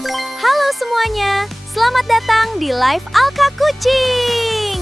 Halo semuanya, selamat datang di Live Alka Kucing.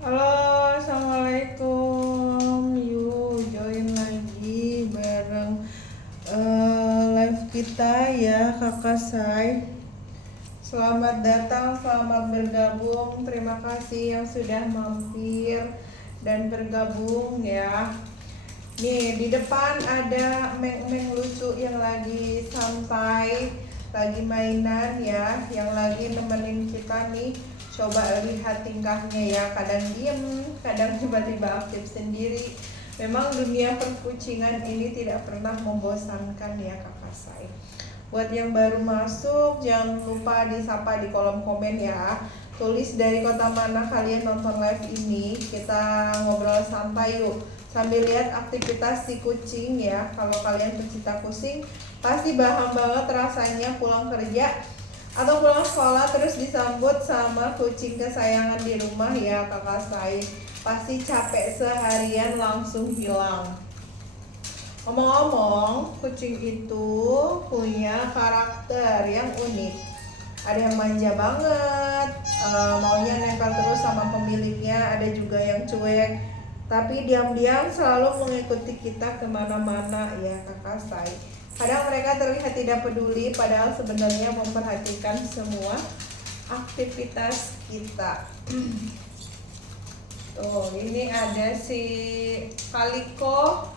Halo, assalamualaikum. Yuk join lagi bareng live kita ya, Kakak Say. Selamat datang, selamat bergabung. Terima kasih yang sudah mampir dan bergabung ya. Nih di depan ada meng-meng lucu yang lagi santai, lagi mainan ya, yang lagi nemenin kita nih. Coba lihat tingkahnya ya, kadang diem, kadang tiba-tiba aktif sendiri. Memang dunia perkucingan ini tidak pernah membosankan ya Kakak Say. Buat yang baru masuk, jangan lupa disapa di kolom komen ya. Tulis dari kota mana kalian nonton live ini. Kita ngobrol santai yuk, sambil lihat aktivitas si kucing ya. Kalau kalian pecinta kucing, pasti paham banget rasanya pulang kerja atau pulang sekolah terus disambut sama kucing kesayangan di rumah ya Kakak Say. Pasti capek seharian langsung hilang. Ngomong-ngomong, kucing itu punya karakter yang unik. Ada yang manja banget, maunya nempel terus sama pemiliknya. Ada juga yang cuek, tapi diam-diam selalu mengikuti kita kemana-mana ya Kakak Say. Kadang mereka terlihat tidak peduli, padahal sebenarnya memperhatikan semua aktivitas kita. Tuh, ini ada si Kaliko,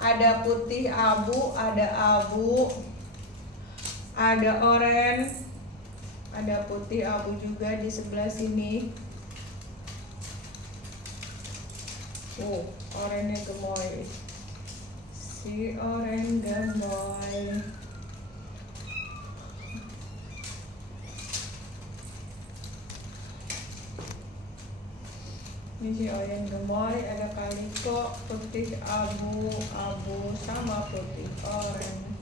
ada putih abu, ada oranye, ada putih abu juga di sebelah sini. Oranye gemoy. Si oranye gemoy. Ini si oranye gemoy, ada Kaliko, putih abu sama putih oranye.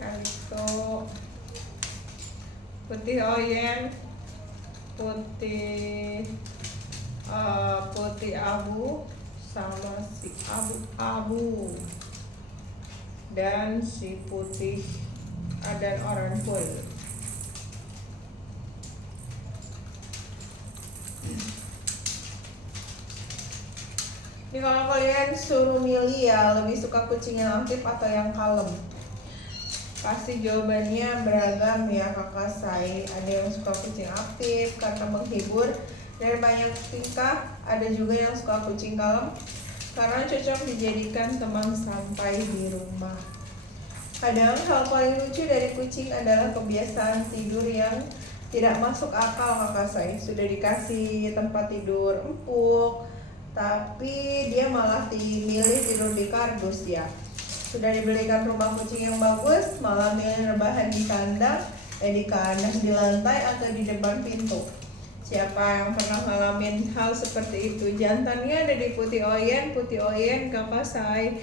Kaliko, putih oranye, putih abu sama si abu-abu, dan si putih dan oranye foil. Ini kalau kalian suruh milih ya, lebih suka kucing yang aktif atau yang kalem? Pasti jawabannya beragam ya Kakak Say. Ada yang suka kucing aktif karena menghibur dan banyak tingkah. Ada juga yang suka kucing kalem karena cocok dijadikan teman santai di rumah. Kadang hal paling lucu dari kucing adalah kebiasaan tidur yang tidak masuk akal Kakak Say. Sudah dikasih tempat tidur empuk, tapi dia malah milih tidur di kardus ya. Sudah dibelikan rumah kucing yang bagus, malah milih rebahan di kandang, di lantai atau di depan pintu. Siapa yang pernah ngalamin hal seperti itu? Jantannya ada di putih oyen Kakak Say.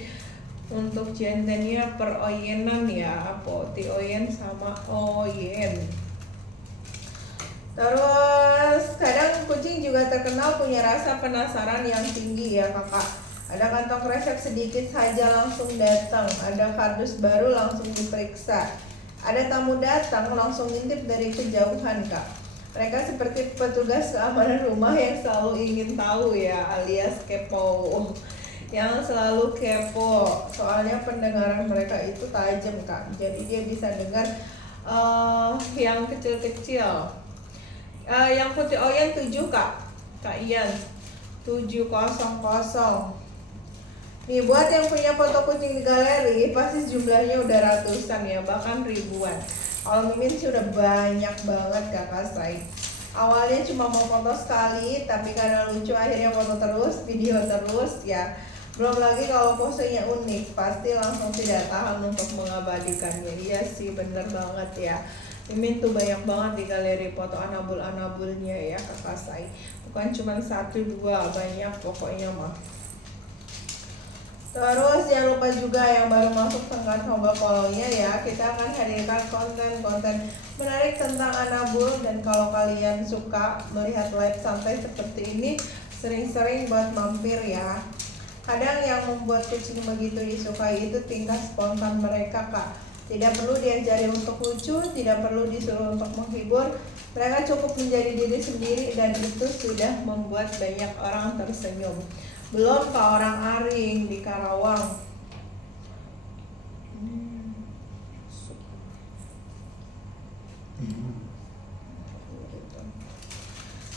Untuk jantannya per oyenan ya, putih oyen sama oyen. Terus kadang kucing juga terkenal punya rasa penasaran yang tinggi ya Kakak. Ada kantong kresek sedikit saja langsung datang, ada kardus baru langsung diperiksa, ada tamu datang langsung ngintip dari kejauhan Kak. Mereka seperti petugas keamanan rumah yang selalu ingin tahu ya, alias kepo. Yang selalu kepo, soalnya pendengaran mereka itu tajam Kak. Jadi dia bisa dengar yang kecil-kecil. Yang putih oyen 7 Kak Ian 700. Nih buat yang punya foto kucing di galeri pasti jumlahnya udah ratusan ya, bahkan ribuan. Kalau Mimin sih udah banyak banget kakak say. Awalnya cuma mau foto sekali, tapi karena lucu akhirnya foto terus, video terus ya. Belum lagi kalau posenya unik, pasti langsung tidak tahan untuk mengabadikannya. Iya sih, bener banget ya. Mimin tuh banyak banget di galeri foto anabul-anabulnya ya kakak say. Bukan cuma 1, 2, banyak pokoknya mah. Terus jangan lupa juga yang baru masuk tekan tombol follow-nya ya. Kita akan hadirkan konten-konten menarik tentang anabul. Dan kalau kalian suka melihat live santai seperti ini, sering-sering buat mampir ya. Kadang yang membuat kucing begitu disukai itu tingkah spontan mereka kak. Tidak perlu diajari untuk lucu, tidak perlu disuruh untuk menghibur. Mereka cukup menjadi diri sendiri dan itu sudah membuat banyak orang tersenyum. Belum ke orang Aring di Karawang.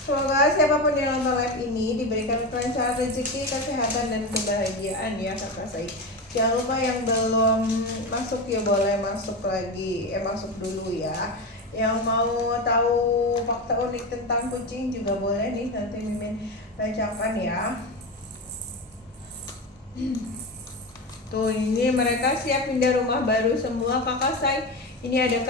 Semoga siapapun yang nonton live ini diberikan kelancaran rezeki, kesehatan, dan kebahagiaan ya kakak saya. Jangan lupa yang belum masuk ya boleh masuk lagi, masuk dulu ya. Yang mau tahu fakta unik tentang kucing juga boleh nih, nanti Mimin bacakan ya. Tuh ini mereka siap pindah rumah baru semua kakak say. Ini ada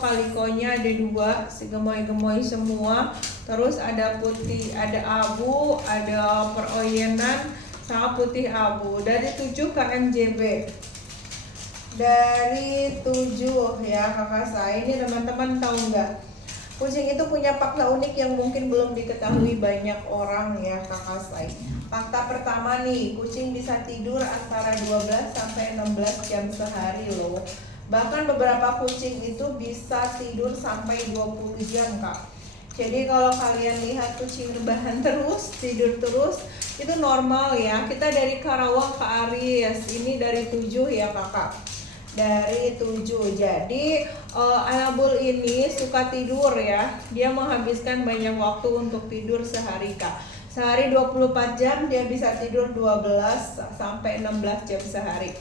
kalikonya ada 2, segemoy-gemoy semua. Terus ada putih, ada abu, ada peroyenan sama putih abu. Dari 7 KMJB. Dari 7 ya kakak say. Ini teman-teman tahu nggak? Kucing itu punya fakta unik yang mungkin belum diketahui banyak orang ya kakak say. Fakta pertama nih, kucing bisa tidur antara 12 sampai 16 jam sehari loh. Bahkan beberapa kucing itu bisa tidur sampai 20 jam kak. Jadi kalau kalian lihat kucing rebahan terus, tidur terus, itu normal ya. Kita dari Karawang ke Aries, ini dari 7 ya kakak. Dari 7. Jadi anabul ini suka tidur ya. Dia menghabiskan banyak waktu untuk tidur sehari kak. Sehari 24 jam dia bisa tidur 12 sampai 16 jam sehari.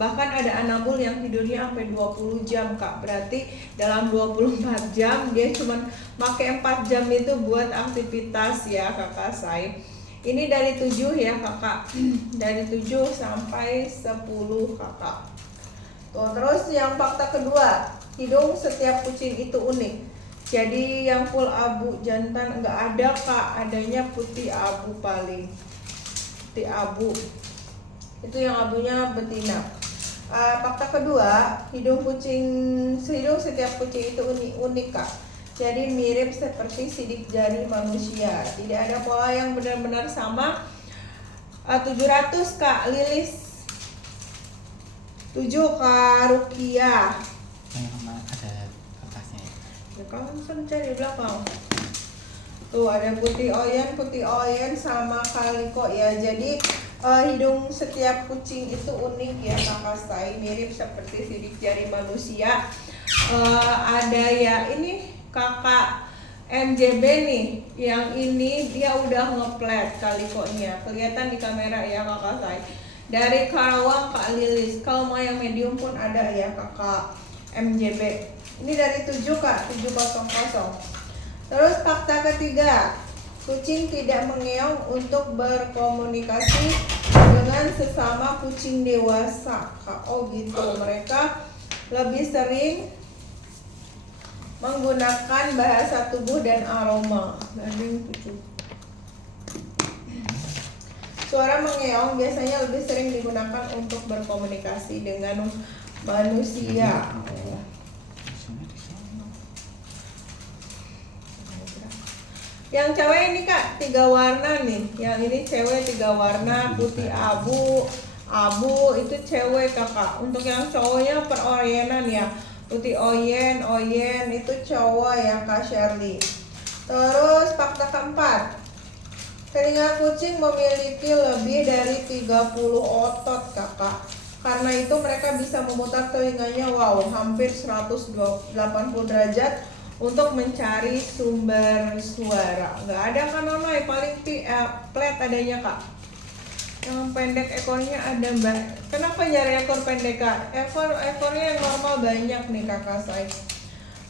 Bahkan ada anabul yang tidurnya sampai 20 jam kak. Berarti dalam 24 jam dia cuma pakai 4 jam itu buat aktivitas ya kakak say. Ini dari 7 ya kakak. Dari 7 sampai 10 kakak. Tuh, terus yang fakta kedua, hidung setiap kucing itu unik. Jadi yang full abu jantan enggak ada kak, adanya putih abu paling. Putih abu. Itu yang abunya betina. Fakta kedua, hidung setiap kucing itu unik kak. Jadi mirip seperti sidik jari manusia. Tidak ada pola yang benar-benar sama. 700 kak Lilis. 7 kak Rukia. Ada kertasnya ya? Ya kamu kan cari di belakang. Tuh ada putih oyen sama kaliko ya. Jadi hidung setiap kucing itu unik ya kakak say, mirip seperti sidik jari manusia. Ada ya ini kakak MJB nih, yang ini dia udah ngeplet kalikonya, kelihatan di kamera ya kakak say. Dari Karawang kak Lilis, kalau mau yang medium pun ada ya kakak MJB. Ini dari 7 kak, 700. Terus fakta ketiga, kucing tidak mengeong untuk berkomunikasi dengan sesama kucing dewasa. Oh gitu, mereka lebih sering menggunakan bahasa tubuh dan aroma. Suara mengeong biasanya lebih sering digunakan untuk berkomunikasi dengan manusia. Yang cewek ini kak 3 warna nih. Yang ini cewek 3 warna, putih abu itu cewek kakak. Untuk yang cowoknya peroyenan ya, putih oyen itu cowok ya kak Shirley. Terus fakta keempat, telinga kucing memiliki lebih dari 30 otot kakak. Karena itu mereka bisa memutar telinganya hampir 180 derajat untuk mencari sumber suara. Nggak ada kan Nonoy, paling flat adanya kak. Yang pendek ekornya ada mbak. Kenapa nyari ekor pendek kak? Ekornya yang normal banyak nih kakak saya.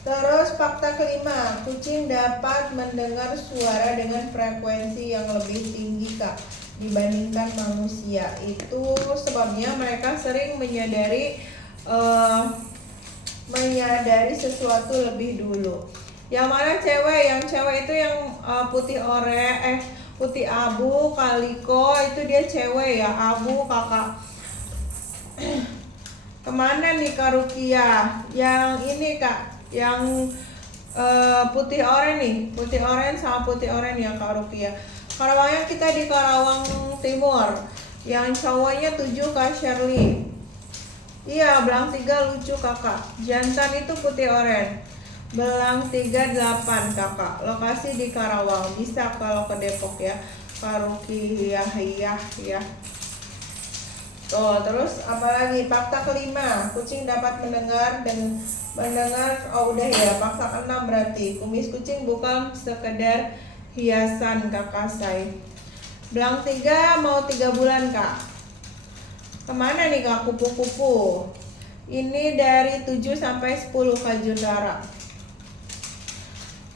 Terus fakta kelima, kucing dapat mendengar suara dengan frekuensi yang lebih tinggi kak dibandingkan manusia. Itu sebabnya mereka sering menyadari sesuatu lebih dulu. Yang mana cewek? Yang cewek itu yang putih abu, kaliko itu dia cewek ya, abu kakak. Kemana nih Kak Rukia? Yang ini kak, yang putih oranye nih, putih oranye sama putih oranye yang Kak Rukia. Karawangnya kita di Karawang Timur. Yang cowoknya 7 Kak Shirley. Iya, belang 3 lucu kakak. Jantan itu putih oranye. Belang 38 kakak. Lokasi di Karawang. Bisa kalau ke Depok ya. Karuki ya. Tuh, terus apalagi fakta kelima, kucing dapat mendengar. Oh udah ya, fakta keenam berarti kumis kucing bukan sekedar hiasan kakak say. Belang 3 mau 3 bulan kak. Kemana nih kak kupu-kupu? Ini dari 7 sampai 10 Kak Jundara.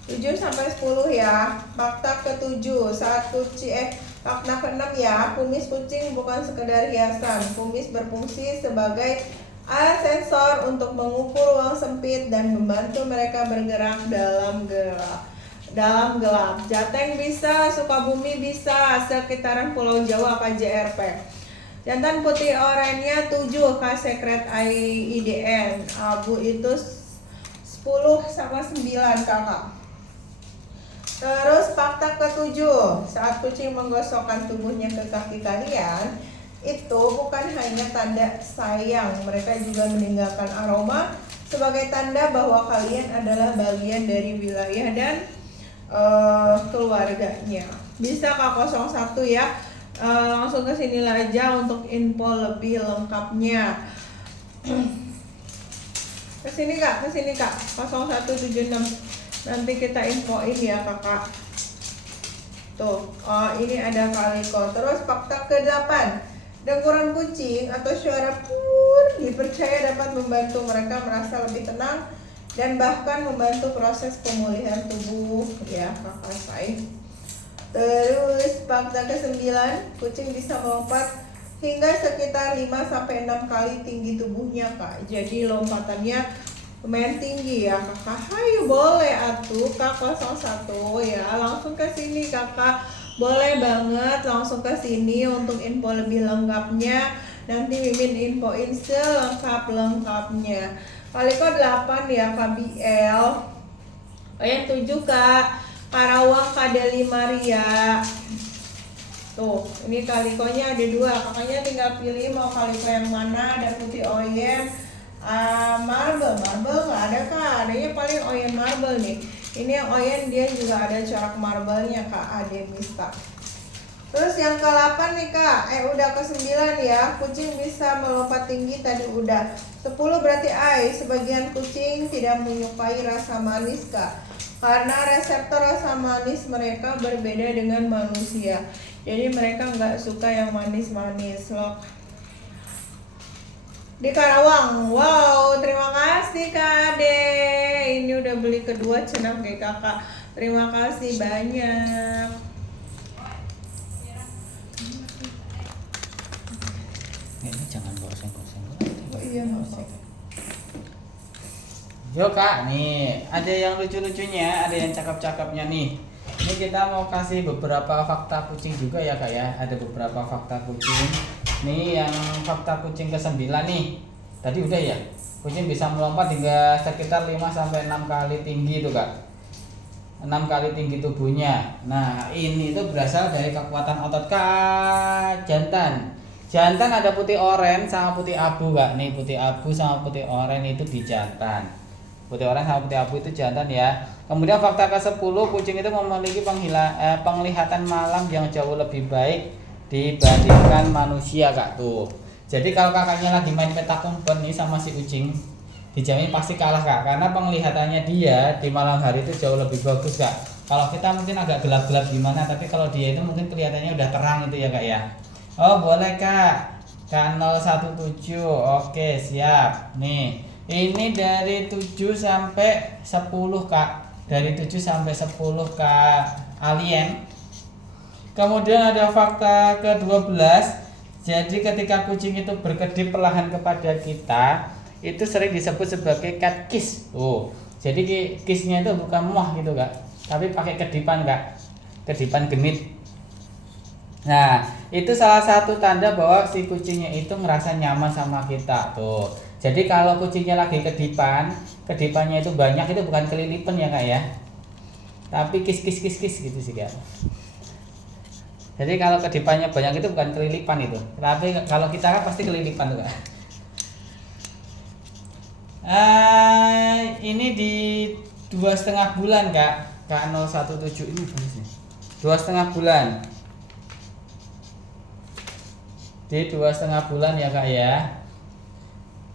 7 sampai 10 ya. Fakta ke-7, fakta ke-6 ya, kumis kucing bukan sekedar hiasan. Kumis berfungsi sebagai alat sensor untuk mengukur ruang sempit dan membantu mereka bergerak dalam gelap. Jateng bisa, Sukabumi bisa, sekitaran Pulau Jawa KJRP. Jantan putih oranye 7 Kak Secret IDN. Abu itu 10 sama 9 kakak. Terus fakta ke-7, saat kucing menggosokkan tubuhnya ke kaki kalian, itu bukan hanya tanda sayang, mereka juga meninggalkan aroma sebagai tanda bahwa kalian adalah bagian dari wilayah dan keluarganya. Bisa Kak 01 ya, langsung ke sini aja untuk info lebih lengkapnya. Kesini kak 0176. Nanti kita infoin ya kakak. Tuh, ini ada kaliko. Terus fakta ke-8, dengkuran kucing atau suara purr dipercaya dapat membantu mereka merasa lebih tenang dan bahkan membantu proses pemulihan tubuh ya kakak saya. Terus fakta ke-9, kucing bisa melompat hingga sekitar 5-6 kali tinggi tubuhnya kak. Jadi lompatannya lumayan tinggi ya kakak. Hayu boleh atuh Kak 01 ya, langsung ke sini kakak. Boleh banget langsung ke sini untuk info lebih lengkapnya. Nanti Mimin infoin selengkap-lengkapnya. Kaliko 8 ya KBL. Yang 7 Kak Karawang KD5 Ria. Tuh, ini kalikonya ada 2. Kakaknya tinggal pilih mau kaliko yang mana. Ada putih oyen, marble nggak ada kak, adanya paling oyen marble nih. Ini yang oyen dia juga ada corak marble-nya kak, Ademista. Terus yang ke-8 nih kak, udah ke-9 ya, kucing bisa melompat tinggi tadi udah. 10 berarti sebagian kucing tidak menyukai rasa manis kak, karena reseptor rasa manis mereka berbeda dengan manusia. Jadi mereka nggak suka yang manis-manis loh. Di Karawang, wow, terima kasih Kak Ade. Ini udah beli kedua cenah kayak kakak. Terima kasih banyak. Ini jangan goseng-goseng. Oh iya mas. Yo kak, nih ada yang lucu-lucunya, ada yang cakep-cakepnya nih. Ini kita mau kasih beberapa fakta kucing juga ya kak ya. Ada beberapa fakta kucing. Nih yang fakta kucing ke-9 nih. Tadi udah ya. Kucing bisa melompat hingga sekitar 5-6 kali tinggi tuh kak. 6 kali tinggi tubuhnya. Nah ini tuh berasal dari kekuatan otot kak jantan. Jantan ada putih oranye sama putih abu kak. Nih putih abu sama putih oranye itu di jantan. Putih oranye sama putih abu itu jantan ya. Kemudian fakta ke-10, kucing itu memiliki penglihatan malam yang jauh lebih baik dibandingkan manusia kak tuh. Jadi kalau kakaknya lagi main petak umpet nih sama si kucing, dijamin pasti kalah kak, karena penglihatannya dia di malam hari itu jauh lebih bagus kak. Kalau kita mungkin agak gelap-gelap gimana, tapi kalau dia itu mungkin kelihatannya udah terang itu ya kak ya. Oh boleh kak. K017. Oke siap. Nih ini dari 7 sampai 10 kak. Dari 7 sampai 10 kak alien. Kemudian ada fakta ke-12. Jadi ketika kucing itu berkedip perlahan kepada kita, itu sering disebut sebagai cat kiss. Jadi kissnya itu bukan muah gitu kak, tapi pakai kedipan kak, kedipan genit. Nah, itu salah satu tanda bahwa si kucingnya itu ngerasa nyaman sama kita tuh. Jadi kalau kucingnya lagi kedipan, kedipannya itu banyak, itu bukan kelilipan ya kak ya, tapi kis gitu sih kak. Jadi kalau kedipannya banyak itu bukan kelilipan itu, tapi kalau kita kan pasti kelilipan tuh kak. Ini di 2,5 bulan kak, K017 ini berapa sih? 2,5 bulan. Di 2,5 bulan ya kak ya.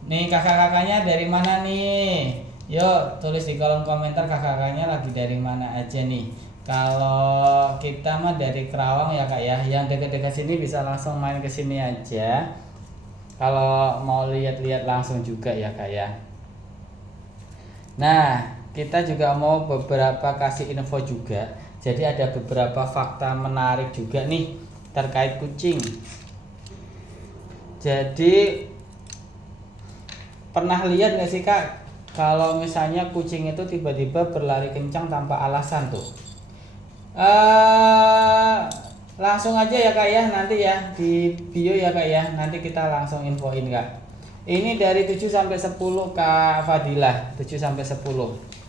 Nih kakak-kakaknya dari mana nih? Yuk tulis di kolom komentar kakak-kakaknya lagi dari mana aja nih. Kalau kita mah dari Kerawang ya kak ya. Yang dekat-dekat sini bisa langsung main ke sini aja. Kalau mau lihat-lihat langsung juga ya kak ya. Nah kita juga mau beberapa kasih info juga. Jadi ada beberapa fakta menarik juga nih terkait kucing. Jadi pernah lihat nggak sih kak, kalau misalnya kucing itu tiba-tiba berlari kencang tanpa alasan tuh? Langsung aja ya kak ya, nanti ya di bio ya kak ya, nanti kita langsung infoin kak. Ini dari 7 sampai 10 kak Fadilah, 7 sampai 10.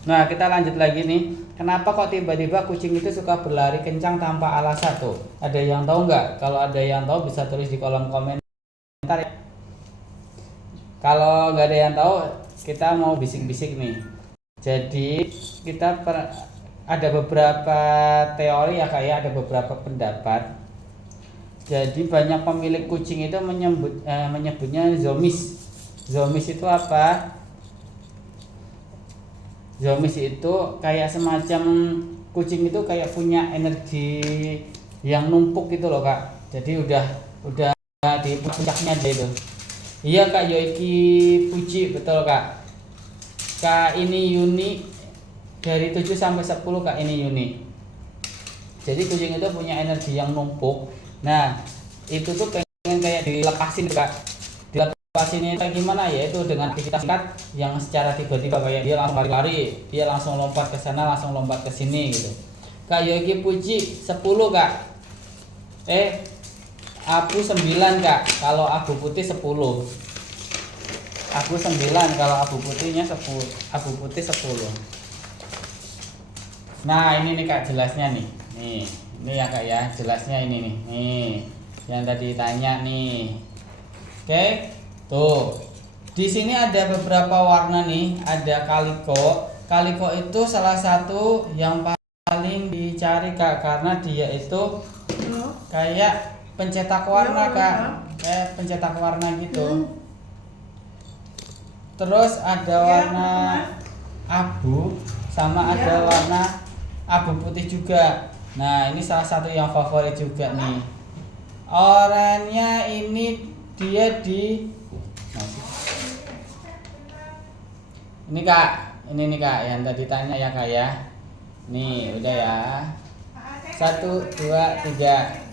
Nah kita lanjut lagi nih, kenapa kok tiba-tiba kucing itu suka berlari kencang tanpa alasan tuh? Ada yang tahu nggak? Kalau ada yang tahu bisa tulis di kolom komentar ya. Kalau nggak ada yang tahu, kita mau bisik-bisik nih. Jadi kita ada beberapa teori ya kayak ada beberapa pendapat. Jadi banyak pemilik kucing itu menyebutnya zoomies. Zoomies itu apa? Zoomies itu kayak semacam kucing itu kayak punya energi yang numpuk gitu loh kak. Jadi udah di puncaknya dia itu. Iya kak Yoiki Puji, betul kak. Kak ini Yuni dari 7 sampai 10 kak ini Yuni. Jadi kucing itu punya energi yang numpuk. Nah itu tuh pengen kayak dilepasin kak. Dilepasin kayak gimana ya, itu dengan aktivitas singkat yang secara tiba-tiba kayak dia langsung lari-lari, dia langsung lompat ke sana, langsung lompat ke sini gitu. Kak Yoiki Puji 10 kak. Abu 9 kak, kalau abu putih 10. Abu 9, kalau abu putihnya 10. Abu putih 10. Nah ini nih kak jelasnya nih. Ini ya kak ya, jelasnya ini nih. Nih yang tadi tanya nih. Oke, tuh. Di sini ada beberapa warna nih. Ada kaliko. Kaliko itu salah satu yang paling dicari kak, karena dia itu kayak pencetak warna kak, kayak pencetak warna gitu. Terus ada warna abu, sama ada warna abu putih juga. Nah ini salah satu yang favorit juga nih. Oranye ini dia di ini kak, ini nih kak yang tadi tanya ya kak ya. Nih udah ya. 1, 2, 3.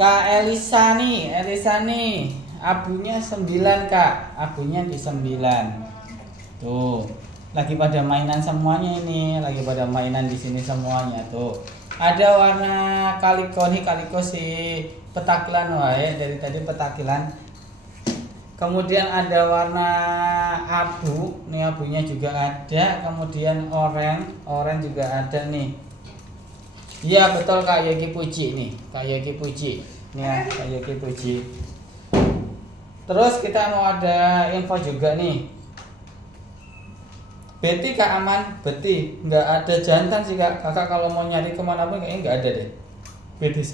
Kak Elisa nih, abunya 9 kak, abunya di 9. Tuh, lagi pada mainan semuanya ini, lagi pada mainan di sini semuanya tuh. Ada warna kaliko nih, kaliko si petakilan wae, dari tadi petakilan. Kemudian ada warna abu, nih abunya juga ada. Kemudian oranye juga ada nih. Iya betul kak Yogi Puji nih, kak Yogi Puji. Nih ya, kak Yogi Puji. Terus kita mau ada info juga nih. Betty kak aman, Betty nggak ada jantan sih kak. Kakak kalau mau nyari kemana pun kayaknya nggak ada deh. Betty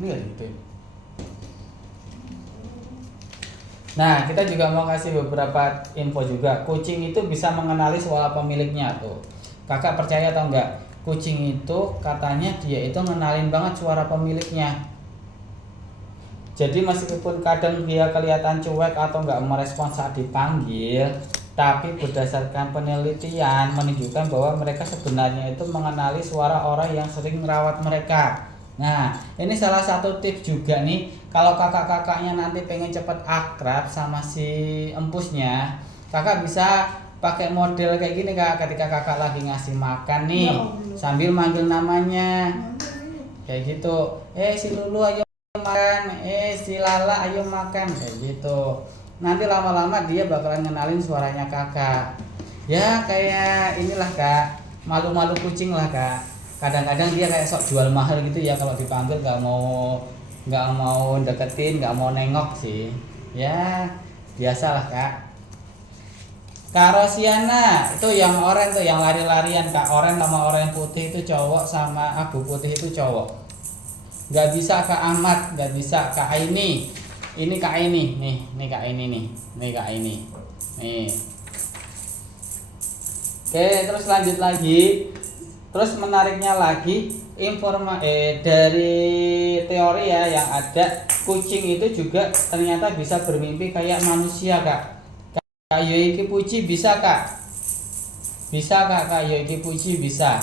ini nggak gitu. Nah kita juga mau kasih beberapa info juga. Kucing itu bisa mengenali suara pemiliknya tuh. Kakak percaya atau enggak? Kucing itu katanya dia itu ngenalin banget suara pemiliknya. Jadi meskipun kadang dia kelihatan cuek atau nggak merespon saat dipanggil, tapi berdasarkan penelitian menunjukkan bahwa mereka sebenarnya itu mengenali suara orang yang sering merawat mereka. Nah, ini salah satu tips juga nih, kalau kakak-kakaknya nanti pengen cepet akrab sama si empusnya, kakak bisa pakai model kayak gini kak, ketika kakak lagi ngasih makan nih, sambil manggil namanya, kayak gitu. Si Lulu ayo makan, si Lala ayo makan, kayak gitu. Nanti lama-lama dia bakalan ngenalin suaranya kakak. Ya kayak inilah kak, malu-malu kucing lah kak. Kadang-kadang dia kayak sok jual mahal gitu ya, kalau dipanggil nggak mau deketin, nggak mau nengok sih. Ya biasalah kak. Kak Rosiana itu yang oranye tuh, yang lari-larian kak, oranye sama oranye putih itu cowok, sama abu putih itu cowok. Nggak bisa Kak Ahmad, nggak bisa Kak Aini. Ini Kak Aini, nih Kak Aini nih Kak Aini, nih. Oke, terus lanjut lagi. Terus menariknya lagi, dari teori ya yang ada, kucing itu juga ternyata bisa bermimpi kayak manusia kak. Kak Yoiki Puji bisa kak? Bisa Kak Yoiki Puji bisa.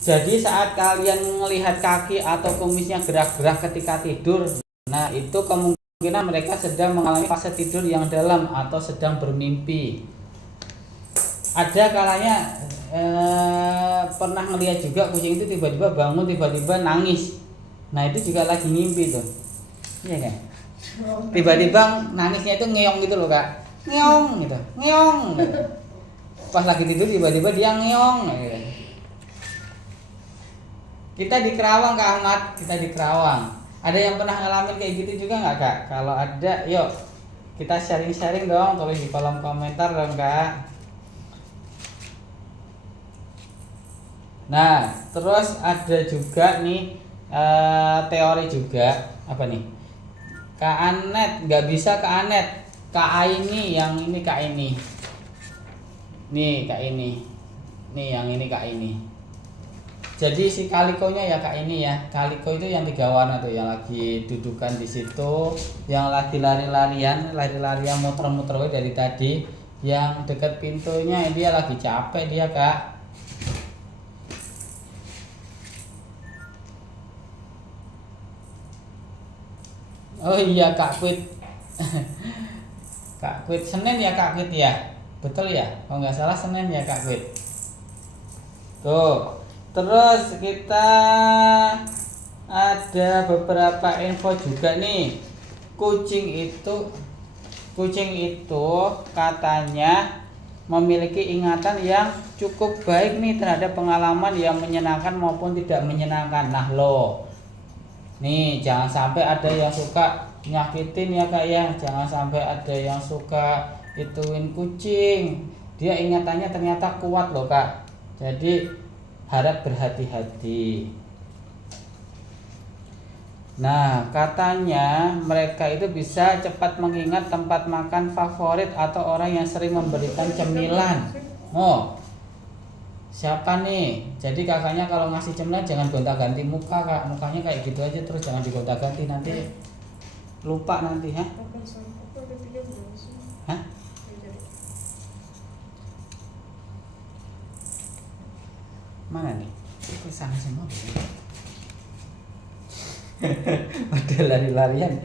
Jadi saat kalian melihat kaki atau kumisnya gerak-gerak ketika tidur, nah itu kemungkinan mereka sedang mengalami fase tidur yang dalam atau sedang bermimpi. Ada kalanya pernah melihat juga kucing itu tiba-tiba bangun, tiba-tiba nangis. Nah itu juga lagi ngimpi tuh, iya kan? Tiba-tiba nangisnya itu ngeong gitu loh kak, ngeong gitu, ngeong gitu. Pas lagi tidur tiba-tiba dia ngeong gitu. Kita di Kerawang Kak Ahmad, kita di Kerawang. Ada yang pernah ngalamin kayak gitu juga nggak kak? Kalau ada, yuk kita sharing-sharing dong, tulis di kolom komentar dong kak. Nah, terus ada juga nih teori juga apa nih? Kak Anet, nggak bisa Kak Anet. Kak Aini, yang ini Kak Ini. Nih Kak Ini. Nih yang ini Kak Ini. Jadi si kalikonya ya Kak Ini ya. Kaliko itu yang 3 warna tuh, yang lagi dudukan di situ, yang lagi lari-larian muter-muter dari tadi. Yang dekat pintunya dia lagi capek dia kak. Oh iya Kak Kwit. Kak Kwit Senin ya Kak Kwit ya. Betul ya? Kalau nggak salah Senin ya Kak Kwit. Tuh. Terus kita ada beberapa info juga nih. Kucing itu katanya memiliki ingatan yang cukup baik nih terhadap pengalaman yang menyenangkan maupun tidak menyenangkan. Nah lo, nih jangan sampai ada yang suka nyakitin ya kak ya, jangan sampai ada yang suka ituin kucing. Dia ingatannya ternyata kuat loh kak. Jadi harap berhati-hati. Nah katanya mereka itu bisa cepat mengingat tempat makan favorit atau orang yang sering memberikan cemilan. Oh, siapa nih? Jadi kakaknya kalau ngasih cemilan jangan gonta-ganti muka kak, mukanya kayak gitu aja terus, jangan digonta-ganti, nanti lupa nanti ha? Hah? Mana nih? Itu sana semua. Pada lari-larian.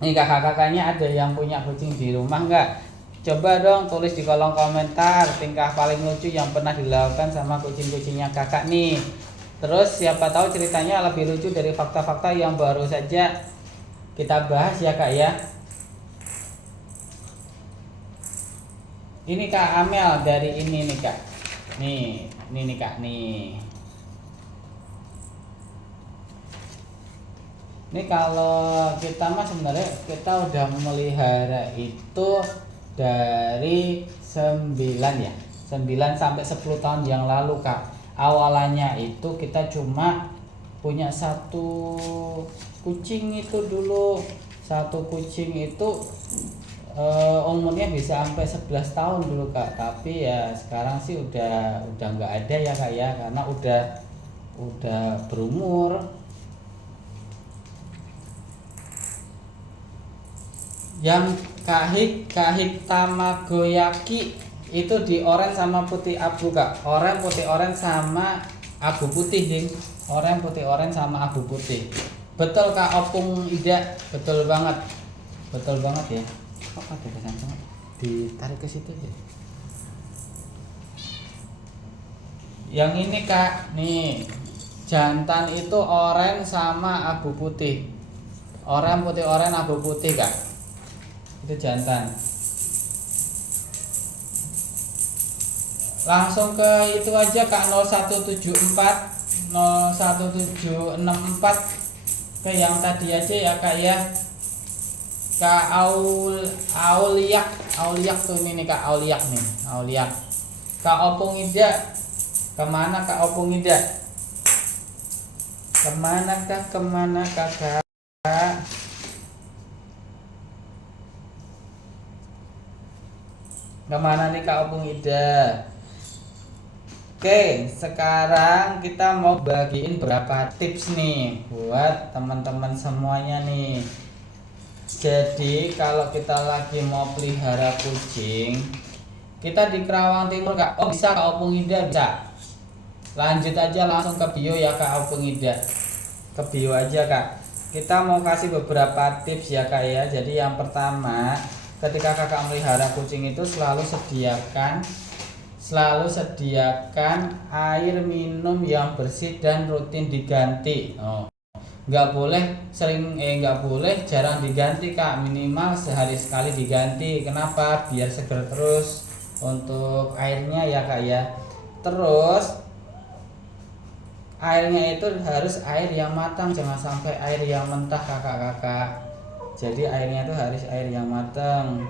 Nih kakak-kakaknya ada yang punya kucing di rumah nggak? Coba dong tulis di kolom komentar tingkah paling lucu yang pernah dilakukan sama kucing-kucingnya kakak nih. Terus siapa tahu ceritanya lebih lucu dari fakta-fakta yang baru saja kita bahas ya kak ya. Ini Kak Amel dari ini nih kak. Nih kak nih. Ini kalau kita mah sebenarnya kita udah memelihara itu dari 9 ya. 9 sampai 10 tahun yang lalu kak. Awalannya itu kita cuma punya satu kucing itu dulu. Satu kucing itu umurnya bisa sampai 11 tahun dulu kak. Tapi ya sekarang sih udah nggak ada ya kak ya, karena udah udah berumur. Yang kahik tamagoyaki itu di oranye sama putih abu kak. Oranye putih oranye sama abu putih ding. Oranye putih oranye sama abu putih. Betul kak Opung Ida, betul banget ya. Kok ada kesancang? Ditarik ke situ ya. Yang ini kak, nih jantan itu oranye sama abu putih. Oranye putih oranye abu putih kak. Itu jantan. Langsung ke itu aja kak, 0174 01764 ke yang tadi aja ya kak ya. Kak Auliak tuh ini nih kak, Auliak. Kak Opung Ida, kemana kak Opung Ida? Kemana kakak? Kemana nih kak Opung Ida? Oke, sekarang kita mau bagiin beberapa tips nih buat teman-teman semuanya nih. Jadi kalau kita lagi mau pelihara kucing, kita di Kerawang Timur kak. Oh bisa kak Opung Ida, bisa. Lanjut aja langsung ke bio ya kak Opung Ida. Ke bio aja kak. Kita mau kasih beberapa tips ya kak ya. Jadi yang pertama, ketika kakak melihara kucing itu selalu sediakan air minum yang bersih dan rutin diganti. Nggak boleh jarang diganti kak, minimal sehari sekali diganti. Kenapa? Biar seger terus untuk airnya ya kak ya. Terus airnya itu harus air yang matang, jangan sampai air yang mentah kakak-kakak. Jadi airnya itu harus air yang matang.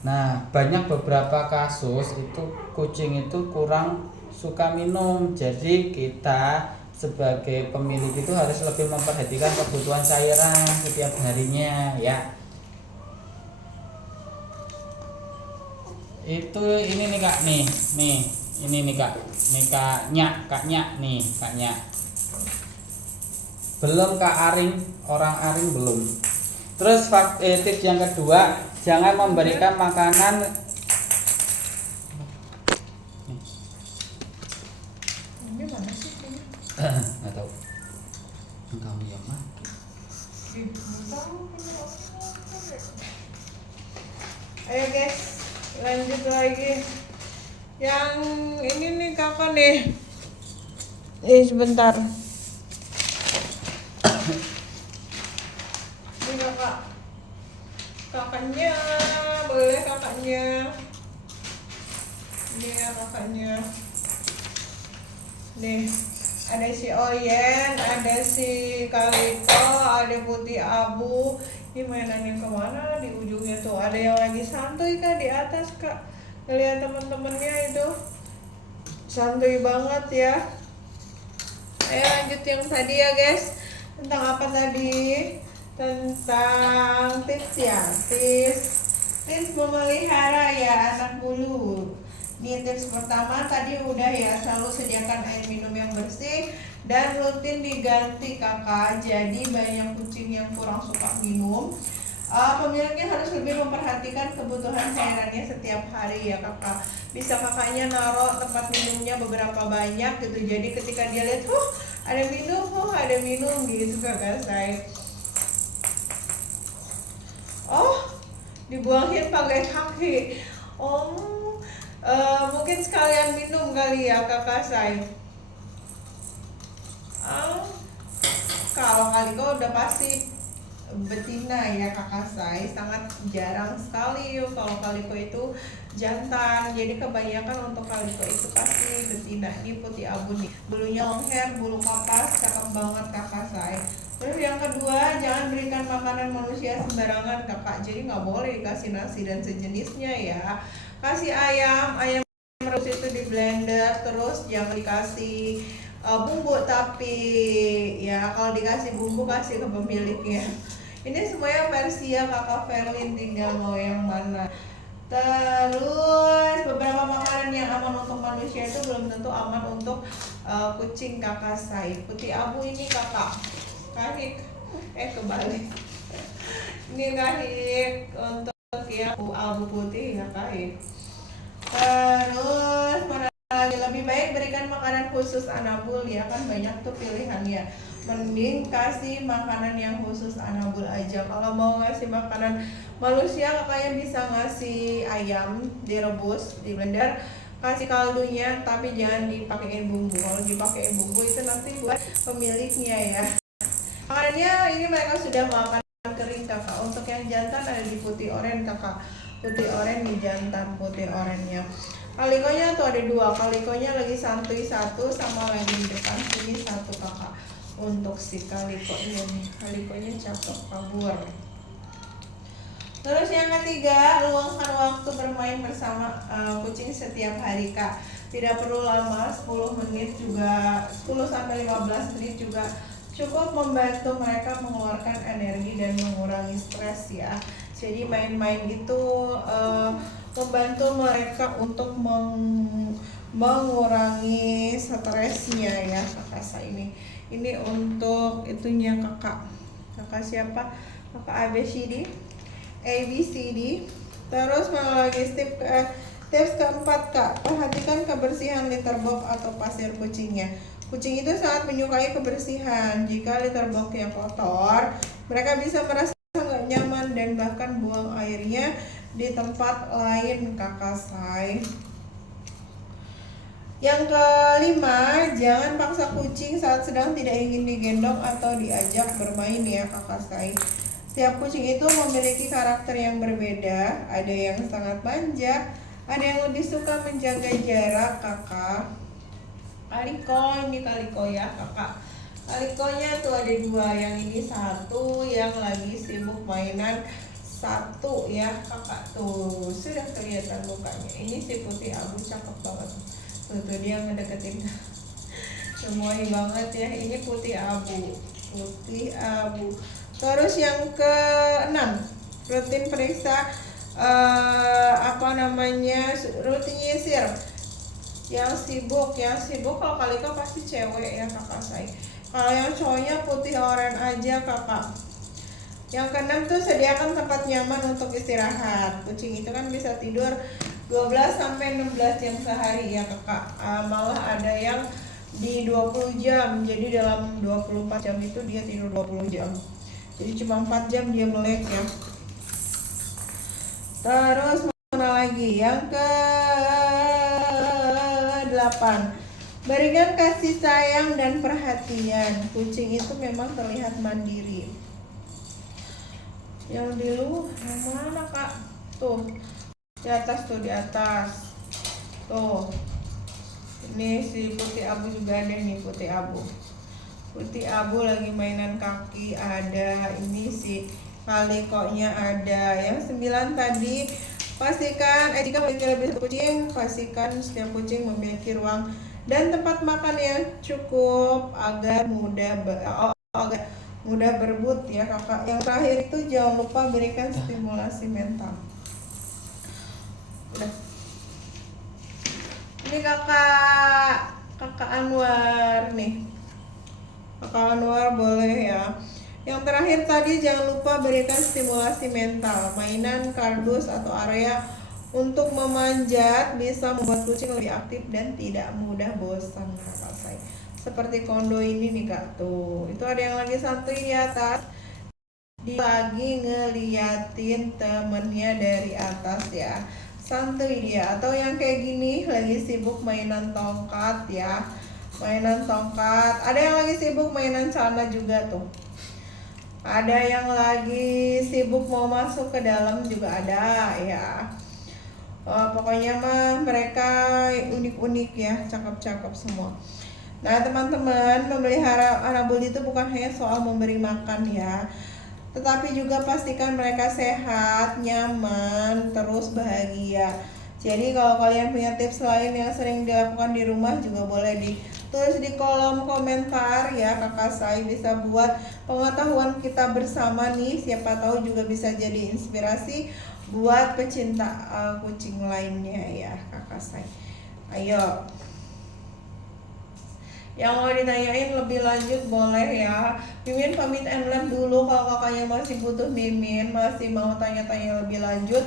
Nah, banyak beberapa kasus itu kucing itu kurang suka minum. Jadi kita sebagai pemilik itu harus lebih memperhatikan kebutuhan cairan setiap harinya ya. Itu ini nih kak, nih ini nih kak, kaknya. Belum kak Aring, orang Aring belum. Terus tips yang kedua, jangan memberikan makanan. Ini mana sih ini? Nggak tahu. Kamu yang mana? Ayo guys, lanjut lagi. Yang ini nih kakak nih. Sebentar. Ini kakaknya, boleh kakaknya. Ini ya kakaknya. Nih, ada si Oyen, ada si Kaliko, ada Putih Abu. Ini mainannya kemana? Di ujungnya tuh ada yang lagi santuy kak di atas kak. Lihat teman-temannya itu santuy banget ya. Ayo lanjut yang tadi ya guys. Tentang apa tadi? Tentang tips ya, tips memelihara ya anak bulu. Nih tips pertama tadi udah ya, selalu sediakan air minum yang bersih dan rutin diganti kakak. Jadi banyak kucing yang kurang suka minum, pemiliknya harus lebih memperhatikan kebutuhan cairannya setiap hari ya kakak. Bisa kakaknya naruh tempat minumnya beberapa banyak gitu. Jadi ketika dia lihat, ada minum gitu kakak saya. Dibuangin pakai kaki. Mungkin sekalian minum kali ya kakak saya. Kalau Kaliko udah pasti betina ya kakak saya, sangat jarang sekali yuk kalau Kaliko itu jantan. Jadi kebanyakan untuk Kaliko itu pasti betina. Ini Putih Abu nih, bulunya long hair, bulu kapas, cakep banget kakak saya. Terus yang kedua, jangan berikan makanan manusia sembarangan kakak. Jadi nggak boleh dikasih nasi dan sejenisnya ya. Kasih ayam rebus itu di blender, terus jangan dikasih bumbu, tapi ya kalau dikasih bumbu kasih ke pemiliknya. Ini semuanya versi ya kakak Verlin, tinggal mau yang mana. Terus beberapa makanan yang aman untuk manusia itu belum tentu aman untuk kucing kakak saya. Putih abu ini kakak kahik, kebalik. Ini kahik untuk yang abu putih ya kahik. Terus mana lagi, lebih baik berikan makanan khusus anabul ya, kan banyak tuh pilihannya. Mending kasih makanan yang khusus anabul aja. Kalau mau ngasih makanan manusia kakaknya bisa ngasih ayam direbus di blender, kasih kaldunya tapi jangan dipakein bumbu. Kalau dipakein bumbu itu nanti buat pemiliknya ya. Makanannya ini mereka sudah makan kering kakak. Untuk yang jantan ada di putih oren kakak. Putih oren di jantan, putih orennya. Kalikonya tuh ada dua. Kalikonya lagi santuy satu, sama lagi di depan sini satu kakak. Untuk si kalikonya nih, kalikonya cakep kabur. Terus yang ketiga, luangkan waktu bermain bersama kucing setiap hari kak. Tidak perlu lama, 10 menit juga, 10-15 menit juga cukup membantu mereka mengeluarkan energi dan mengurangi stres ya. Jadi main-main itu membantu mereka untuk mengurangi stresnya ya kakak saya ini. Ini untuk itunya kakak siapa, kakak ABCD. Terus mana lagi tips keempat kak, perhatikan kebersihan litter box atau pasir kucingnya. Kucing itu sangat menyukai kebersihan. Jika litter boxnya kotor, mereka bisa merasa nggak nyaman dan bahkan buang airnya di tempat lain kakak say. Yang kelima, jangan paksa kucing saat sedang tidak ingin digendong atau diajak bermain ya kakak say. Setiap kucing itu memiliki karakter yang berbeda. Ada yang sangat manja, ada yang lebih suka menjaga jarak kakak. Kaliko, ini kaliko ya kakak. Kalikonya tuh ada dua, yang ini satu, yang lagi sibuk mainan satu ya kakak. Tuh sudah kelihatan mukanya. Ini si putih abu cakep banget. Tuh dia ngedeketin. Semuanya banget ya. Ini putih abu. Terus yang keenam, rutin periksa rutin nyisir. Yang sibuk kalau kaliko pasti cewek ya kakak saya. Kalau yang cowoknya putih oren aja kakak. Yang keenam tuh, sediakan tempat nyaman untuk istirahat. Kucing itu kan bisa tidur 12-16 jam sehari ya kakak. Malah ada yang di 20 jam. Jadi dalam 24 jam itu dia tidur 20 jam. Jadi cuma 4 jam dia melek ya. Terus mana lagi? Yang ke-8, berikan kasih sayang dan perhatian. Kucing itu memang terlihat mandiri. Yang di luar yang mana kak? Tuh di atas tuh, di atas tuh. Ini si putih abu juga ada nih, putih abu lagi mainan kaki ada. Ini si kalikonya ada. Yang 9 tadi, pastikan jika memiliki lebih satu kucing, pastikan setiap kucing memiliki ruang dan tempat makan yang cukup agar mudah berebut ya kakak. Yang terakhir itu jangan lupa berikan stimulasi mental. Udah. Ini kakak Anwar nih. Kakak Anwar boleh ya. Yang terakhir tadi jangan lupa berikan stimulasi mental. Mainan, kardus atau area untuk memanjat bisa membuat kucing lebih aktif dan tidak mudah bosan kakak saya. Seperti kondo ini nih kak, tuh itu ada yang lagi santuy di atas, dia lagi ngeliatin temennya dari atas ya, santuy dia. Atau yang kayak gini lagi sibuk mainan tongkat ya, mainan tongkat. Ada yang lagi sibuk mainan celana juga tuh. Ada yang lagi sibuk mau masuk ke dalam juga ada ya. Pokoknya mah mereka unik-unik ya, cakep-cakep semua. Nah teman-teman, memelihara anabul itu bukan hanya soal memberi makan ya, tetapi juga pastikan mereka sehat, nyaman, terus bahagia. Jadi kalau kalian punya tips lain yang sering dilakukan di rumah juga boleh ditulis di kolom komentar ya kakak saya, bisa buat pengetahuan kita bersama nih. Siapa tahu juga bisa jadi inspirasi buat pecinta kucing lainnya ya kakak say. Ayo, yang mau ditanyain lebih lanjut boleh ya. Mimin pamit and lab dulu. Kalau kakaknya masih butuh Mimin, masih mau tanya-tanya lebih lanjut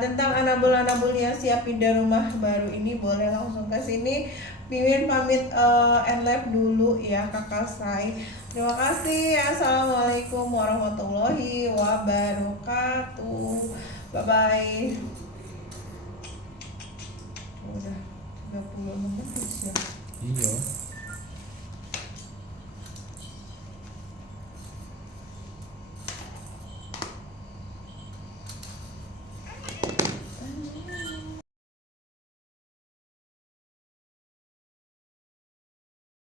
tentang anabul yang siap pindah rumah baru ini, boleh langsung ke sini. Mimin pamit and lab dulu ya kakak say. Terima kasih. Assalamualaikum warahmatullahi wabarakatuh. Bye bye. Udah 30 menit ya. Iya.